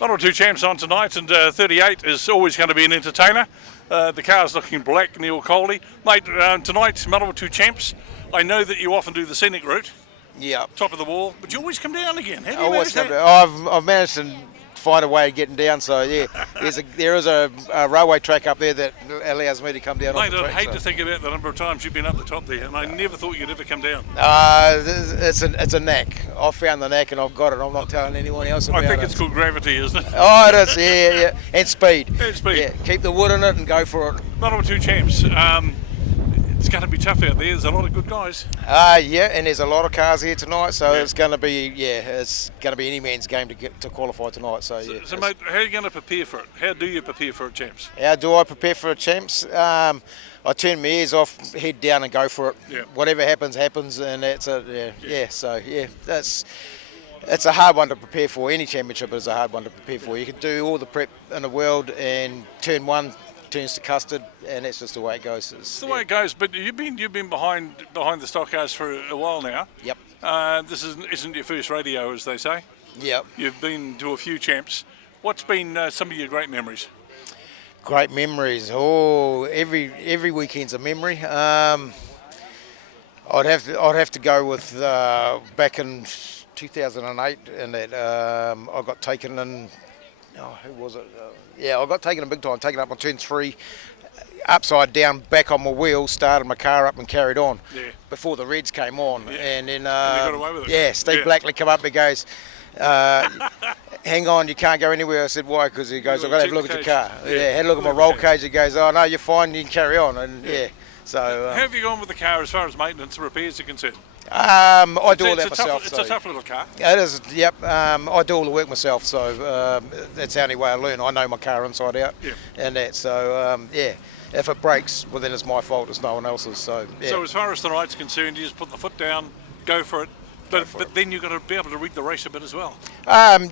Manawatu champs on tonight, and 38 is always going to be an entertainer. The car's looking black, Neil Coley. Mate, tonight, Manawatu champs, I know that you often do the scenic route. Yeah. Top of the wall, but you always come down again. How do I you always manage come that? down. I've managed to find a way of getting down, so yeah. There is a railway track up there that allows me to come down off Mate, the track. I'd hate to think about the number of times you've been up the top there, and I never thought you'd ever come down. It's a knack. I've found the knack and I've got it. I'm not telling anyone else about it. I think it's called gravity, isn't it? Oh, it is, yeah. And speed. And speed. Yeah, keep the wood in it and go for it. Manawatu champs, it's going to be tough out there. There's a lot of good guys. Yeah, and there's a lot of cars here tonight, so it's going to be any man's game to qualify tonight. So mate, how are you going to prepare for it? How do you prepare for it, champs? How do I prepare for a champs? I turn my ears off, head down, and go for it. Yeah. Whatever happens, and that's it. It's a hard one to prepare for. Any championship is a hard one to prepare for. You can do all the prep in the world, and turn one turns to custard, and that's just the way it goes. It's the way it goes. But you've been behind the stock cars for a while now. Yep. This isn't your first rodeo, as they say. Yep. You've been to a few champs. What's been some of your great memories? Great memories. Oh, every weekend's a memory. I'd have to go with back in 2008, and that I got taken in. Oh, who was it? I got taken in big time. Taken up on turn 3, upside down, back on my wheel, started my car up and carried on. Yeah. Before the Reds came on, and then and you got away with it. Yeah, Steve Blackley come up and goes, hang on, you can't go anywhere. I said, why? Because he goes, I've got to have a look at your car. Yeah, had a look at my roll cage. He goes, oh no, you're fine, you can carry on. And so. How have you gone with the car as far as maintenance and repairs are concerned? I do all that myself. It's a tough little car. It is, yep. I do all the work myself, so that's the only way I learn. I know my car inside out, and that. So if it breaks, well then it's my fault. It's no one else's. So yeah. So as far as tonight's concerned, you just put the foot down, go for it. But then you've got to be able to read the race a bit as well. I mean,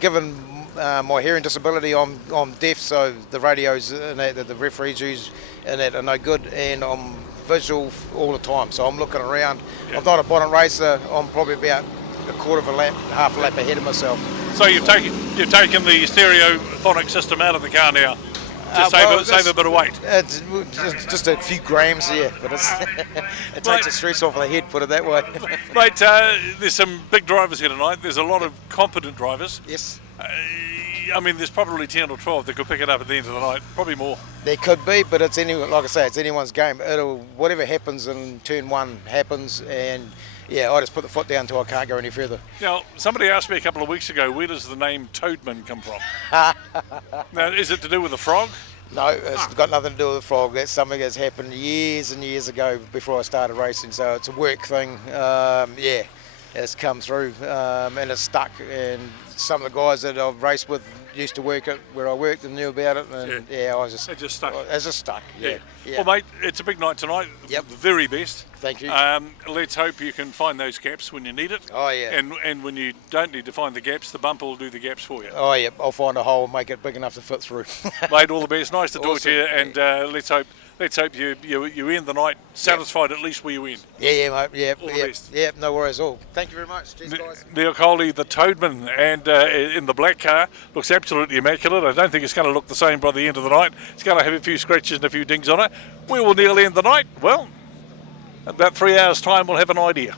given my hearing disability, I'm deaf, so the radios and that the referees use and that are no good, and I'm visual all the time, so I'm looking around. I'm not a bonnet racer. I'm probably about a quarter of a lap, half a lap ahead of myself. So you've taken the stereophonic system out of the car now to save a bit of weight. It's just a few grams, but it takes the stress off the head, put it that way. Mate, there's some big drivers here tonight. There's a lot of competent drivers. Yes. I mean, there's probably 10 or 12 that could pick it up at the end of the night. Probably more. There could be, but it's it's anyone's game. Whatever happens in turn 1 happens, and I just put the foot down until I can't go any further. Now, somebody asked me a couple of weeks ago, where does the name Toadman come from? Now, is it to do with the frog? No, it's got nothing to do with the frog. That's something that's happened years and years ago before I started racing, so it's a work thing. It's come through and it's stuck, and some of the guys that I've raced with used to work at where I worked and knew about it, and It just stuck. It's just stuck. Yeah. Well, mate, it's a big night tonight. Yep. The very best. Thank you. Let's hope you can find those gaps when you need it. Oh yeah. And when you don't need to find the gaps, the bumper will do the gaps for you. Oh yeah. I'll find a hole and make it big enough to fit through. Mate, all the best. Nice to talk Awesome. to you, and let's hope you end the night satisfied at least where you end. Yeah, mate. Yeah, All the best. Yeah, no worries at all. Thank you very much. Cheers, guys. Neil Coley, the Toadman, and in the black car, looks absolutely immaculate. I don't think it's going to look the same by the end of the night. It's going to have a few scratches and a few dings on it. Where will Neil end the night? Well, about 3 hours' time we'll have an idea.